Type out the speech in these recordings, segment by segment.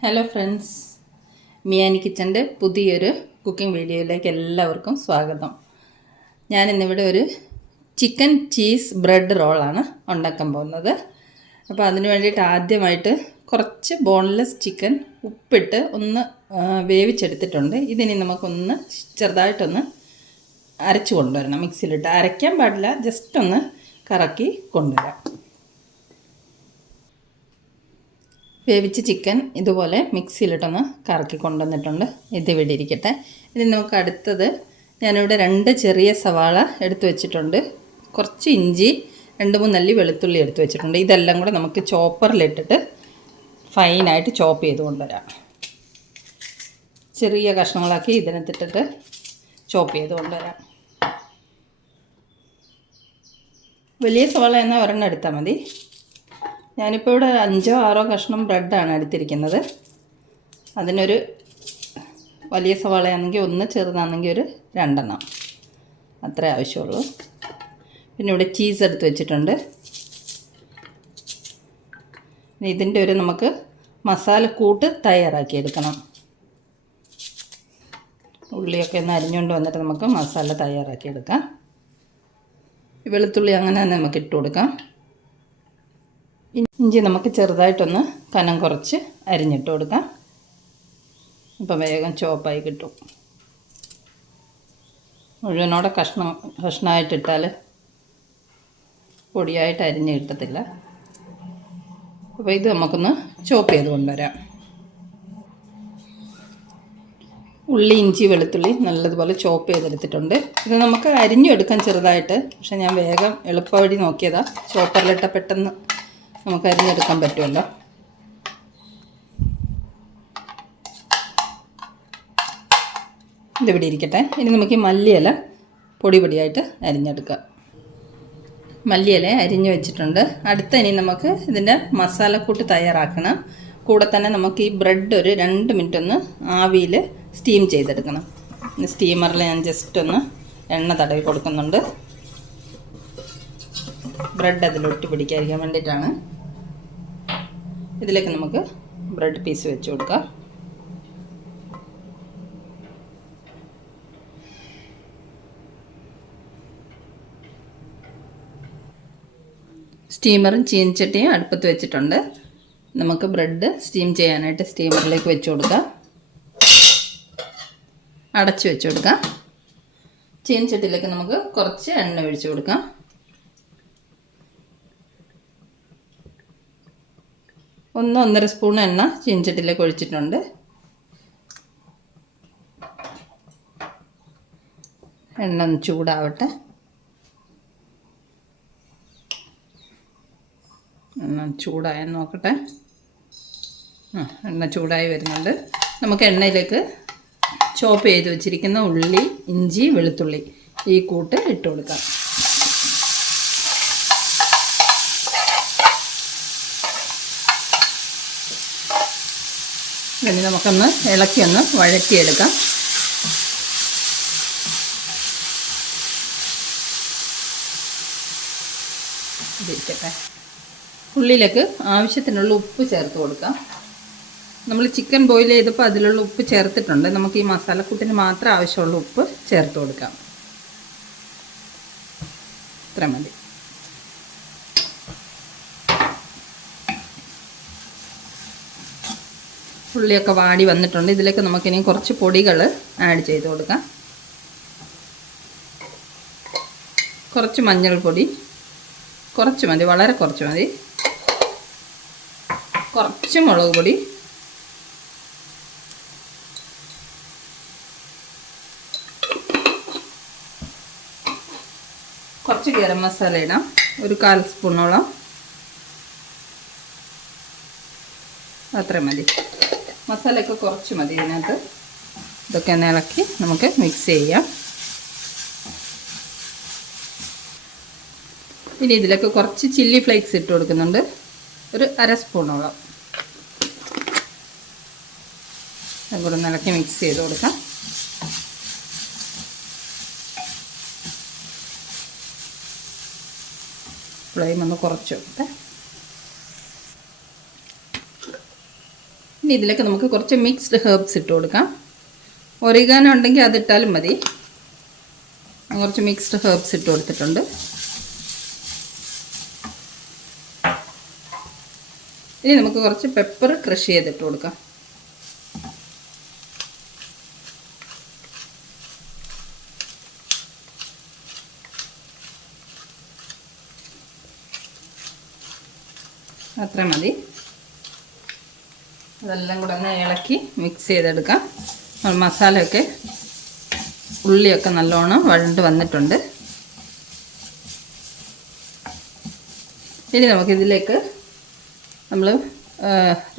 Hello friends മിയാനി കിച്ചന്റെ പുതിയൊരു cooking വീഡിയോയിലേക്ക് എല്ലാവർക്കും സ്വാഗതം. ഞാനിന്നിവിടെ ഒരു ചിക്കൻ ചീസ് ബ്രെഡ് റോളാണ് ഉണ്ടാക്കാൻ പോകുന്നത്. അപ്പോൾ അതിന് വേണ്ടിയിട്ട് ആദ്യമായിട്ട് കുറച്ച് ബോൺലെസ് ചിക്കൻ ഉപ്പിട്ട് ഒന്ന് വേവിച്ചെടുത്തിട്ടുണ്ട്. ഇതിനി നമുക്കൊന്ന് ചെറുതായിട്ടൊന്ന് അരച്ച് കൊണ്ടുവരണം. മിക്സിയിലിട്ട് അരയ്ക്കാൻ പാടില്ല. ജസ്റ്റ് ഒന്ന് കറക്കി കൊണ്ടുവരാം. വേവിച്ച ചിക്കൻ ഇതുപോലെ മിക്സിയിലിട്ടൊന്ന് കറക്കി കൊണ്ടുവന്നിട്ടുണ്ട് ഇത് ഇവിടെ ഇരിക്കട്ടെ. ഇനി നമുക്ക് അടുത്തത് ഞാനിവിടെ രണ്ട് ചെറിയ സവാള എടുത്തു വെച്ചിട്ടുണ്ട്. കുറച്ച് ഇഞ്ചി രണ്ട് മൂന്നല്ലി വെളുത്തുള്ളി എടുത്തു വെച്ചിട്ടുണ്ട്. ഇതെല്ലാം കൂടെ നമുക്ക് ചോപ്പറിലിട്ടിട്ട് ഫൈനായിട്ട് ചോപ്പ് ചെയ്ത് കൊണ്ടുവരാം. ചെറിയ കഷ്ണങ്ങളാക്കി ഇതിനകത്തിട്ടിട്ട് ചോപ്പ് ചെയ്ത് കൊണ്ടുവരാം. വലിയ സവാള എന്നാൽ ഒരെണ്ണം എടുത്താൽ മതി. ഞാനിപ്പോൾ ഇവിടെ അഞ്ചോ ആറോ കഷ്ണം ബ്രെഡാണ് എടുത്തിരിക്കുന്നത്. അതിനൊരു വലിയ സവാളയാണെങ്കിൽ ഒന്ന് ചെറുതാണെങ്കിൽ ഒരു രണ്ടെണ്ണം. അത്രേ ആവശ്യമുള്ളൂ. പിന്നെ ഇവിടെ ചീസ് എടുത്ത് വെച്ചിട്ടുണ്ട്. ഇതിന്റെ ഒരു നമുക്ക് മസാല കൂട്ട് തയ്യാറാക്കിയെടുക്കണം ഉള്ളിയൊക്കെ ഒന്ന് അരിഞ്ഞുകൊണ്ട് വന്നിട്ട് നമുക്ക് മസാല തയ്യാറാക്കിയെടുക്കാം വെളുത്തുള്ളി അങ്ങനെ തന്നെ നമുക്ക് ഇട്ട് കൊടുക്കാം. ഇഞ്ചി നമുക്ക് ചെറുതായിട്ടൊന്ന് കനം കുറച്ച് അരിഞ്ഞിട്ട് കൊടുക്കാം. അപ്പോൾ വേഗം ചോപ്പായി കിട്ടും. മുഴുവനോടെ കഷ്ണം കഷ്ണമായിട്ടിട്ടാൽ പൊടിയായിട്ട് അരിഞ്ഞ് കിട്ടത്തില്ല. അപ്പോൾ ഇത് നമുക്കൊന്ന് ചോപ്പ് ചെയ്ത് കൊണ്ടുവരാം. ഉള്ളി ഇഞ്ചി വെളുത്തുള്ളി നല്ലതുപോലെ ചോപ്പ് ചെയ്തെടുത്തിട്ടുണ്ട്. ഇത് നമുക്ക് അരിഞ്ഞു എടുക്കാം ചെറുതായിട്ട്. പക്ഷേ ഞാൻ വേഗം എളുപ്പവഴി നോക്കിയതാണ് ചോപ്പറിലിട്ട പെട്ടെന്ന് നമുക്ക് അരിഞ്ഞെടുക്കാൻ പറ്റുമല്ലോ. ഇതിവിടെ ഇരിക്കട്ടെ. ഇനി നമുക്ക് ഈ മല്ലിയില പൊടി പൊടിയായിട്ട് അരിഞ്ഞെടുക്കാം. മല്ലിയില അരിഞ്ഞു വെച്ചിട്ടുണ്ട്. അടുത്ത ഇനി നമുക്ക് ഇതിന്റെ മസാലക്കൂട്ട് തയ്യാറാക്കണം. കൂടെ തന്നെ നമുക്ക് ഈ ബ്രെഡ് ഒരു രണ്ട് മിനിറ്റ് ഒന്ന് ആവിയിൽ സ്റ്റീം ചെയ്തെടുക്കണം. സ്റ്റീമറിൽ ഞാൻ ജസ്റ്റ് ഒന്ന് എണ്ണ തടവി കൊടുക്കുന്നുണ്ട്. ബ്രെഡ് അതിലൊട്ടി പിടിക്കാതിരിക്കാൻ വേണ്ടിയിട്ടാണ്. ഇതിലേക്ക് നമുക്ക് ബ്രെഡ് പീസ് വെച്ച് കൊടുക്കാം. സ്റ്റീമറും ചീനിച്ചട്ടിയും അടുപ്പത്ത് വെച്ചിട്ടുണ്ട്. നമുക്ക് ബ്രെഡ് സ്റ്റീം ചെയ്യാനായിട്ട് സ്റ്റീമറിലേക്ക് വെച്ച് കൊടുക്കാം. അടച്ച് വെച്ച് കൊടുക്കാം. ചീനിച്ചട്ടിയിലേക്ക് നമുക്ക് കുറച്ച് എണ്ണ ഒഴിച്ച് കൊടുക്കാം. ഒന്ന് ഒന്നര സ്പൂൺ എണ്ണ ചീഞ്ചട്ടിലേക്ക് ഒഴിച്ചിട്ടുണ്ട്. എണ്ണ ഒന്ന് ചൂടാവട്ടെ. എണ്ണ ചൂടായെന്ന് നോക്കട്ടെ. ആ എണ്ണ ചൂടായി വരുന്നുണ്ട്. നമുക്ക് എണ്ണയിലേക്ക് ചോപ്പ് ചെയ്ത് വെച്ചിരിക്കുന്ന ഉള്ളി ഇഞ്ചി വെളുത്തുള്ളി ഈ കൂട്ട് ഇട്ട് കൊടുക്കാം. ഇനി നമുക്കൊന്ന് ഇളക്കി ഒന്ന് വഴറ്റിയെടുക്കാം. ഇതിരിക്കട്ടെ. ഉള്ളിലേക്ക് ആവശ്യത്തിനുള്ള ഉപ്പ് ചേർത്ത് കൊടുക്കാം. നമ്മൾ ചിക്കൻ ബോയിൽ ചെയ്തപ്പോൾ അതിലുള്ള ഉപ്പ് ചേർത്തിട്ടുണ്ട്. നമുക്ക് ഈ മസാലക്കൂട്ടിന് മാത്രം ആവശ്യമുള്ള ഉപ്പ് ചേർത്ത് കൊടുക്കാം. ഇത്ര മതി. ഉള്ളിയൊക്കെ വാടി വന്നിട്ടുണ്ട്. ഇതിലേക്ക് നമുക്കിനി കുറച്ച് പൊടികൾ ആഡ് ചെയ്ത് കൊടുക്കാം. കുറച്ച് മഞ്ഞൾപ്പൊടി. കുറച്ച് മതി വളരെ കുറച്ച് മതി. കുറച്ച് മുളക് പൊടി. കുറച്ച് ഗരം മസാല ഇടാം. ഒരു കാൽ സ്പൂണോളം. അത്ര മതി. മസാലയൊക്കെ കുറച്ച് മതി ഇതിനകത്ത്. ഇതൊക്കെ ഒന്ന് ഇളക്കി നമുക്ക് മിക്സ് ചെയ്യാം. ഇനി ഇതിലേക്ക് കുറച്ച് ചില്ലി ഫ്ലേക്സ് ഇട്ട് കൊടുക്കുന്നുണ്ട്. ഒരു അര സ്പൂണോളം. അതും കൂടെ ഇളക്കി മിക്സ് ചെയ്ത് കൊടുക്കാം. ഫ്ലെയിം ഒന്ന് കുറച്ച് വെക്കട്ടെ ഇനി ഇതിലേക്ക് നമുക്ക് കുറച്ച് മിക്സ്ഡ് ഹെർബ്സ് ഇട്ട് കൊടുക്കാം. ഒറിഗാനോ ഉണ്ടെങ്കിൽ അതിട്ടാലും മതി. കുറച്ച് മിക്സ്ഡ് ഹെർബ്സ് ഇട്ട് കൊടുത്തിട്ടുണ്ട്. ഇനി നമുക്ക് കുറച്ച് പെപ്പർ ക്രഷ് ചെയ്തിട്ട് കൊടുക്കാം. അത്ര മതി. അതെല്ലാം കൂടെ ഒന്ന് ഇളക്കി മിക്സ് ചെയ്തെടുക്കാം. മസാലയൊക്കെ ഉള്ളിയൊക്കെ നല്ലോണം വഴണ്ട് വന്നിട്ടുണ്ട്. ഇനി നമുക്കിതിലേക്ക് നമ്മൾ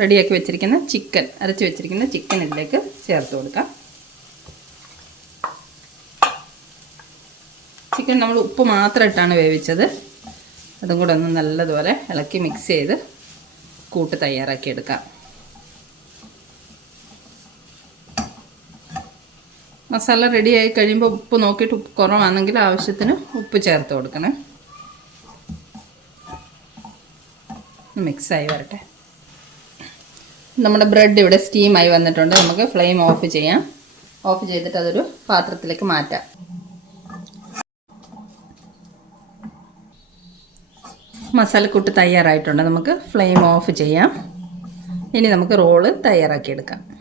റെഡിയാക്കി വെച്ചിരിക്കുന്ന ചിക്കൻ അരച്ച് വെച്ചിരിക്കുന്ന ചിക്കൻ ഇതിലേക്ക് ചേർത്ത് കൊടുക്കാം. ചിക്കൻ നമ്മൾ ഉപ്പ് മാത്രം ഇട്ടാണ് വേവിച്ചത്. അതും കൂടെ ഒന്ന് നല്ലതുപോലെ ഇളക്കി മിക്സ് ചെയ്ത് കൂട്ട് തയ്യാറാക്കി മസാല റെഡി ആയി കഴിയുമ്പോൾ ഉപ്പ് നോക്കിയിട്ട് ഉപ്പ് കുറവാണെങ്കിൽ ആവശ്യത്തിന് ഉപ്പ് ചേർത്ത് കൊടുക്കണേ. മിക്സായി വരട്ടെ. നമ്മുടെ ബ്രെഡ് ഇവിടെ സ്റ്റീമായി വന്നിട്ടുണ്ട്. നമുക്ക് ഫ്ലെയിം ഓഫ് ചെയ്യാം. ഓഫ് ചെയ്തിട്ട് അതൊരു പാത്രത്തിലേക്ക് മാറ്റാം. മസാലക്കൂട്ട് തയ്യാറായിട്ടുണ്ട്. നമുക്ക് ഫ്ലെയിം ഓഫ് ചെയ്യാം. ഇനി നമുക്ക് റോൾ തയ്യാറാക്കിയെടുക്കാം.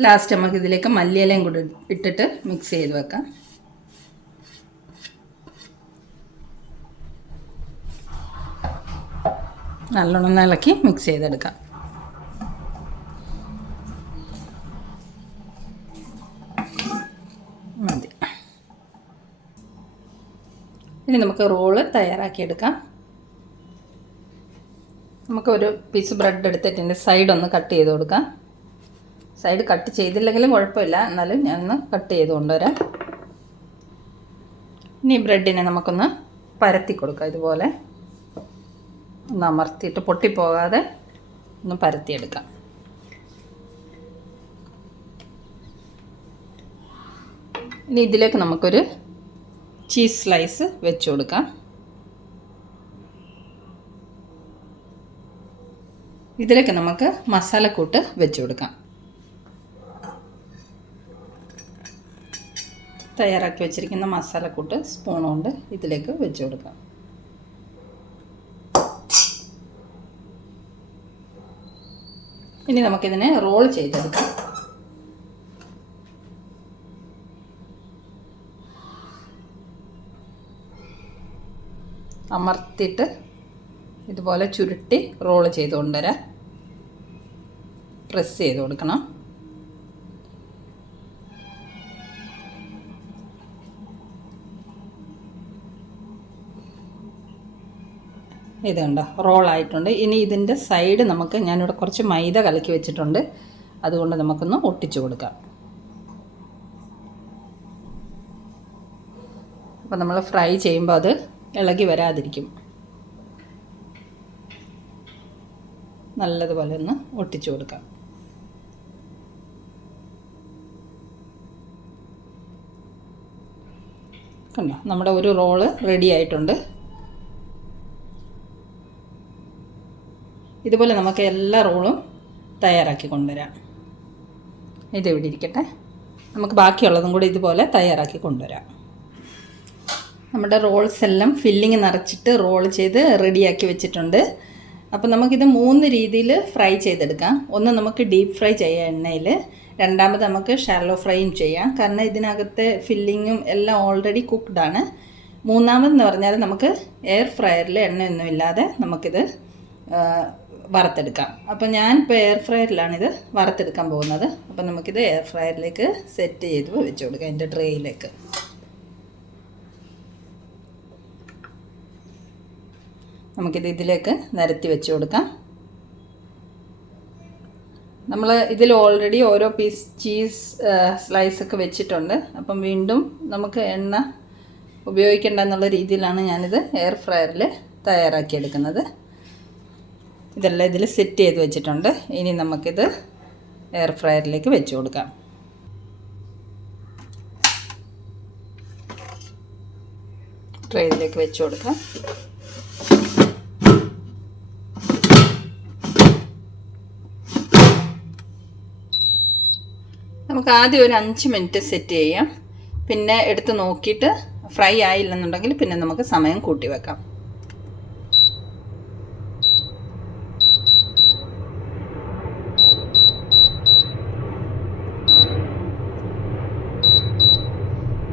ലാസ്റ്റ് നമുക്ക് ഇതിലേക്ക് മല്ലിയിലയും കൂടി ഇട്ടിട്ട് മിക്സ് ചെയ്ത് വെക്കാം. നല്ലോണം ഇളക്കി മിക്സ് ചെയ്തെടുക്കാം. മതി. ഇനി നമുക്ക് റോൾ തയ്യാറാക്കിയെടുക്കാം. നമുക്ക് ഒരു പീസ് ബ്രെഡ് എടുത്തിട്ട് ഇതിന്റെ സൈഡ് ഒന്ന് കട്ട് ചെയ്ത് കൊടുക്കാം. സൈഡ് കട്ട് ചെയ്തില്ലെങ്കിലും കുഴപ്പമില്ല. എന്നാലും ഒന്ന് കട്ട് ചെയ്ത് കൊണ്ടുവരാം. ഇനി ബ്രെഡിനെ നമുക്കൊന്ന് പരത്തി കൊടുക്കാം ഇതുപോലെ. ഒന്ന് അമർത്തിയിട്ട് പൊട്ടിപ്പോകാതെ ഒന്ന് പരത്തിയെടുക്കാം. ഇനി ഇതിലേക്ക് നമുക്കൊരു ചീസ് സ്ലൈസ് വെച്ച് കൊടുക്കാം. ഇതിലേക്ക് നമുക്ക് മസാലക്കൂട്ട് വെച്ച് കൊടുക്കാം. തയ്യാറാക്കി വെച്ചിരിക്കുന്ന മസാലക്കൂട്ട് സ്പൂൺ കൊണ്ട് ഇതിലേക്ക് വെച്ച് കൊടുക്കാം. ഇനി നമുക്കിതിനെ റോൾ ചെയ്തെടുക്കാം. അമർത്തിയിട്ട് ഇതുപോലെ ചുരുട്ടി റോൾ ചെയ്ത് കൊണ്ടുവരാം. പ്രസ് ചെയ്ത് കൊടുക്കണം. ഇത് കണ്ടോ? റോളായിട്ടുണ്ട് ഇനി ഇതിന്റെ സൈഡ് നമുക്ക് ഞാനിവിടെ കുറച്ച് മൈദ കലക്കി വെച്ചിട്ടുണ്ട്. അതുകൊണ്ട് നമുക്കൊന്ന് ഒട്ടിച്ചു കൊടുക്കാം. അപ്പോൾ നമ്മൾ ഫ്രൈ ചെയ്യുമ്പോൾ അത് ഇളകി വരാതിരിക്കും. നല്ലതുപോലെ ഒന്ന് ഒട്ടിച്ചു കൊടുക്കാം. കണ്ടോ? നമ്മുടെ ഒരു റോൾ റെഡി ആയിട്ടുണ്ട്. ഇതുപോലെ നമുക്ക് എല്ലാ റോളും തയ്യാറാക്കി കൊണ്ടുവരാം. ഇത് ഇവിടെ ഇരിക്കട്ടെ. നമുക്ക് ബാക്കിയുള്ളതും കൂടി ഇതുപോലെ തയ്യാറാക്കി കൊണ്ടുവരാം. നമ്മുടെ റോൾസ് എല്ലാം ഫില്ലിങ് നിറച്ചിട്ട് റോൾ ചെയ്ത് റെഡിയാക്കി വെച്ചിട്ടുണ്ട്. അപ്പോൾ നമുക്കിത് മൂന്ന് രീതിയിൽ ഫ്രൈ ചെയ്തെടുക്കാം. ഒന്ന് നമുക്ക് ഡീപ്പ് ഫ്രൈ ചെയ്യാം എണ്ണയിൽ. രണ്ടാമത് നമുക്ക് ഷാലോ ഫ്രൈയും ചെയ്യാം. കാരണം ഇതിനകത്തെ ഫില്ലിങ്ങും എല്ലാം ഓൾറെഡി കുക്ക്ഡാണ് മൂന്നാമതെന്ന് പറഞ്ഞാൽ നമുക്ക് എയർ ഫ്രയറിൽ എണ്ണയൊന്നുമില്ലാതെ നമുക്കിത് വറുത്തെടുക്കാം. അപ്പോൾ ഞാൻ ഇപ്പോൾ എയർ ഇത് വറുത്തെടുക്കാൻ പോകുന്നത്. അപ്പോൾ നമുക്കിത് എയർ ഫ്രയറിലേക്ക് സെറ്റ് ചെയ്ത് വെച്ച് കൊടുക്കാം എന്റെ ട്രേയിലേക്ക് നമുക്കിത് ഇതിലേക്ക് നിരത്തി വെച്ച് കൊടുക്കാം. നമ്മൾ ഇതിൽ ഓൾറെഡി ഓരോ പീസ് ചീസ് സ്ലൈസൊക്കെ വെച്ചിട്ടുണ്ട്. അപ്പം വീണ്ടും നമുക്ക് എണ്ണ ഉപയോഗിക്കേണ്ട എന്നുള്ള രീതിയിലാണ് ഞാനിത് എയർ ഫ്രയറിൽ തയ്യാറാക്കിയെടുക്കുന്നത്. ഇതെല്ലാം ഇതിൽ സെറ്റ് ചെയ്ത് വെച്ചിട്ടുണ്ട്. ഇനി നമുക്കിത് എയർ ഫ്രയറിലേക്ക് വെച്ച് കൊടുക്കാം. ട്രേയിലേക്ക് വെച്ച് കൊടുക്കാം. നമുക്ക് ആദ്യം ഒരു അഞ്ച് മിനിറ്റ് സെറ്റ് ചെയ്യാം. പിന്നെ എടുത്ത് നോക്കിയിട്ട് ഫ്രൈ ആയില്ലെന്നുണ്ടെങ്കിൽ പിന്നെ നമുക്ക് സമയം കൂട്ടി വെക്കാം.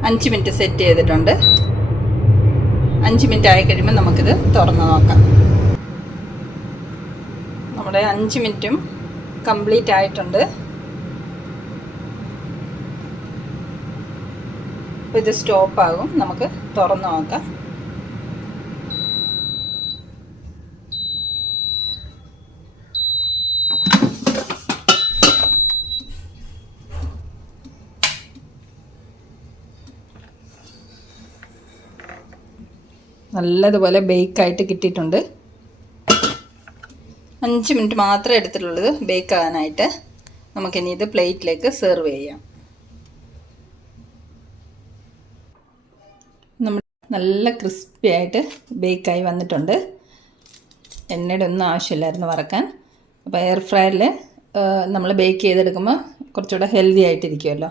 അഞ്ച് മിനിറ്റ് സെറ്റ് ചെയ്തിട്ടുണ്ട്. അഞ്ച് മിനിറ്റ് ആയി കഴിയുമ്പോൾ നമുക്കിത് തുറന്ന് നോക്കാം. നമ്മുടെ അഞ്ച് മിനിറ്റും കംപ്ലീറ്റ് ആയിട്ടുണ്ട്. ഇത് സ്റ്റോപ്പാകും നമുക്ക് തുറന്ന് നോക്കാം. നല്ലതുപോലെ ബേക്കായിട്ട് കിട്ടിയിട്ടുണ്ട്. അഞ്ച് മിനിറ്റ് മാത്രമേ എടുത്തിട്ടുള്ളത് ബേക്ക് ആകാനായിട്ട് നമുക്കിനി ഇത് പ്ലേറ്റിലേക്ക് സെർവ് ചെയ്യാം. നമ്മൾ നല്ല ക്രിസ്പി ആയിട്ട് ബേക്കായി വന്നിട്ടുണ്ട്. എണ്ണയുടെ ഒന്നും ആവശ്യമില്ലായിരുന്നു വറക്കാൻ. അപ്പോൾ എയർ ഫ്രയറിൽ നമ്മൾ ബേക്ക് ചെയ്തെടുക്കുമ്പോൾ കുറച്ചുകൂടെ ഹെൽത്തി ആയിട്ടിരിക്കുമല്ലോ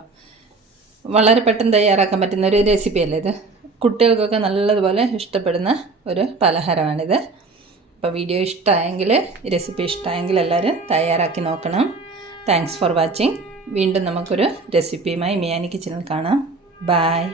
വളരെ പെട്ടെന്ന് തയ്യാറാക്കാൻ പറ്റുന്ന ഒരു റെസിപ്പി അല്ലേ ഇത്? കുട്ടികൾക്കൊക്കെ നല്ലതുപോലെ ഇഷ്ടപ്പെടുന്ന ഒരു പലഹാരമാണിത്. അപ്പോൾ വീഡിയോ ഇഷ്ടമായെങ്കിൽ റെസിപ്പി ഇഷ്ടമായെങ്കിൽ എല്ലാവരും തയ്യാറാക്കി നോക്കണം. താങ്ക്സ് ഫോർ വാച്ചിങ് വീണ്ടും നമുക്കൊരു റെസിപ്പിയുമായി മിയാനി കിച്ചനിൽ കാണാം. ബായ്